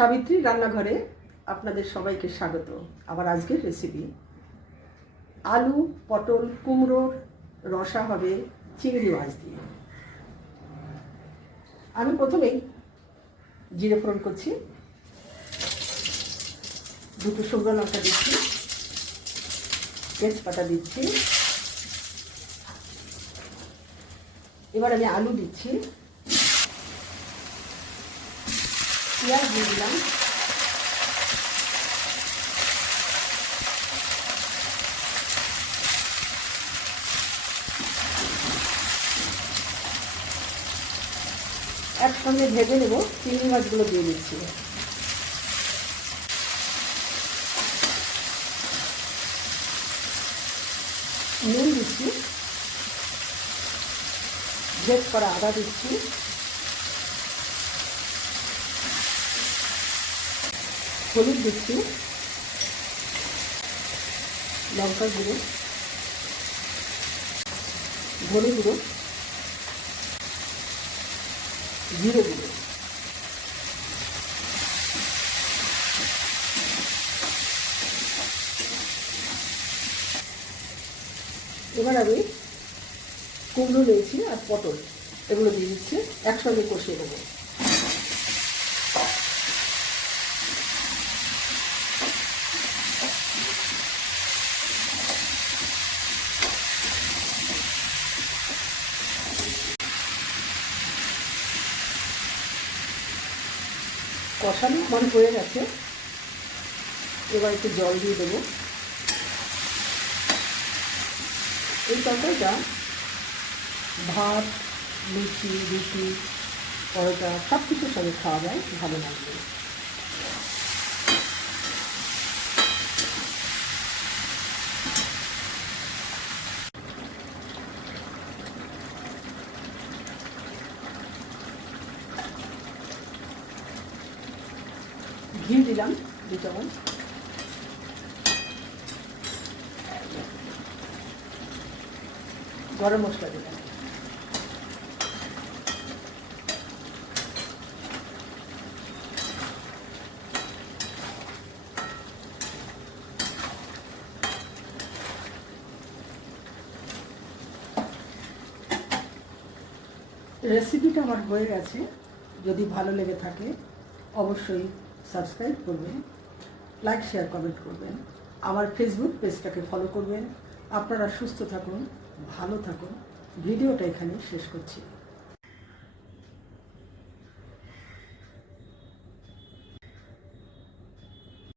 সাবিত্রী রান্নাঘরে আপনাদের সবাইকে স্বাগত। আবার আজকের রেসিপি আলু পটল কুমড়োর রসা হবে চিংড়ি মাছ দিয়ে। আমি প্রথমেই জিরে ফোড়ন করছি, দুটো শুকনো লঙ্কা দিচ্ছি, তেজপাতা দিচ্ছি। এবার আমি আলু দিচ্ছি, পেঁয়াজ দিয়ে দিলাম, একসঙ্গে ভেজে নেব। চিংড়ি মাছগুলো দিয়ে দিচ্ছি, নুন দিচ্ছি, গ্রেট করা আদা দিচ্ছি, হলুদ দিচ্ছি, লঙ্কার গুঁড়ো, ধনে গুঁড়ো, জিরে গুঁড়ো। এবার আমি কুমড়ো নিয়েছি আর পটল এগুলো দিয়ে দিচ্ছি, একসঙ্গে কষিয়ে দেবো। কষানো আমার হয়ে গেছে, এবার একটু জল দিয়ে দেবো। এই তরকারিটা ভাত, লুচি, রুটি, পরোটা সব কিছুর সঙ্গে খাওয়া যায়, ভালো লাগবে। ঘি দিলাম 2 চামচ, গরম মশলা দিলাম, রেসিপিটা আমার হয়ে গেছে। যদি ভালো লেগে থাকে অবশ্যই সাবস্ক্রাইব করবেন, লাইক শেয়ার কমেন্ট করবেন, আমার ফেসবুক পেজটাকে ফলো করবেন। আপনারা সুস্থ থাকুন, ভালো থাকুন। ভিডিওটা এখানে শেষ করছি।